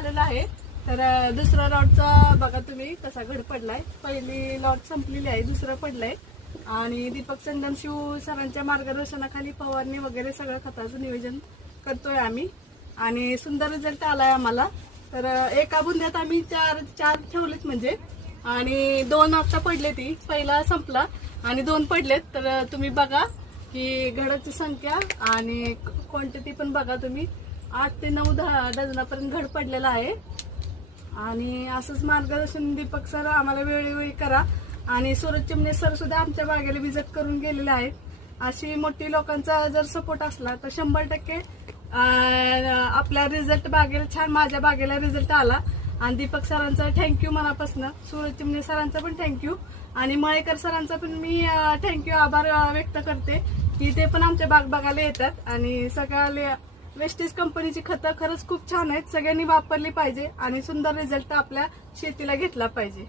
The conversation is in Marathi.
आलेलो आहे. तर दुसरा लॉटचा बघा तुम्ही कसा घड पडलाय. पहिली लॉट संपलेली आहे, दुसरं पडलंय. आणि दीपक चंदनशिव सरांच्या मार्गदर्शनाखाली फवारणी वगैरे सगळं खताचं नियोजन करतोय आम्ही आणि सुंदर रिझल्ट आलाय आम्हाला. तर एका बुंद्यात आम्ही चार ठेवलेत म्हणजे, आणि 2 आता पडले. ती पहिला संपला आणि 2 पडलेत. तर तुम्ही बघा की घडाची संख्या आणि क्वांटिटी पण बघा तुम्ही. 8 ते 9 डझनापर्यंत घड पडलेला आहे. आणि असंच मार्गदर्शन दीपक सर आम्हाला वेळोवेळी करा. आणि सूरज चिमणे सर सुद्धा आमच्या बागेला व्हिजिट करून गेलेले आहेत. अशी मोठी लोकांचा जर सपोर्ट असला तर 100% आपला रिझल्ट बागेला छान, माझ्या बागेला रिझल्ट आला. आणि दीपक सरांचा थँक्यू मनापासून, सूरज चिमणे सरांचा पण थँक्यू, आणि मळेकर सरांचा पण मी थँक्यू, आभार व्यक्त करते की ते पण आमच्या बाग बघायला येतात. आणि सगळ्या वेस्टेज कंपनीची खतं खरंच खूप छान आहेत, सगळ्यांनी वापरली पाहिजे आणि सुंदर रिझल्ट आपल्या शेतीला घेतला पाहिजे.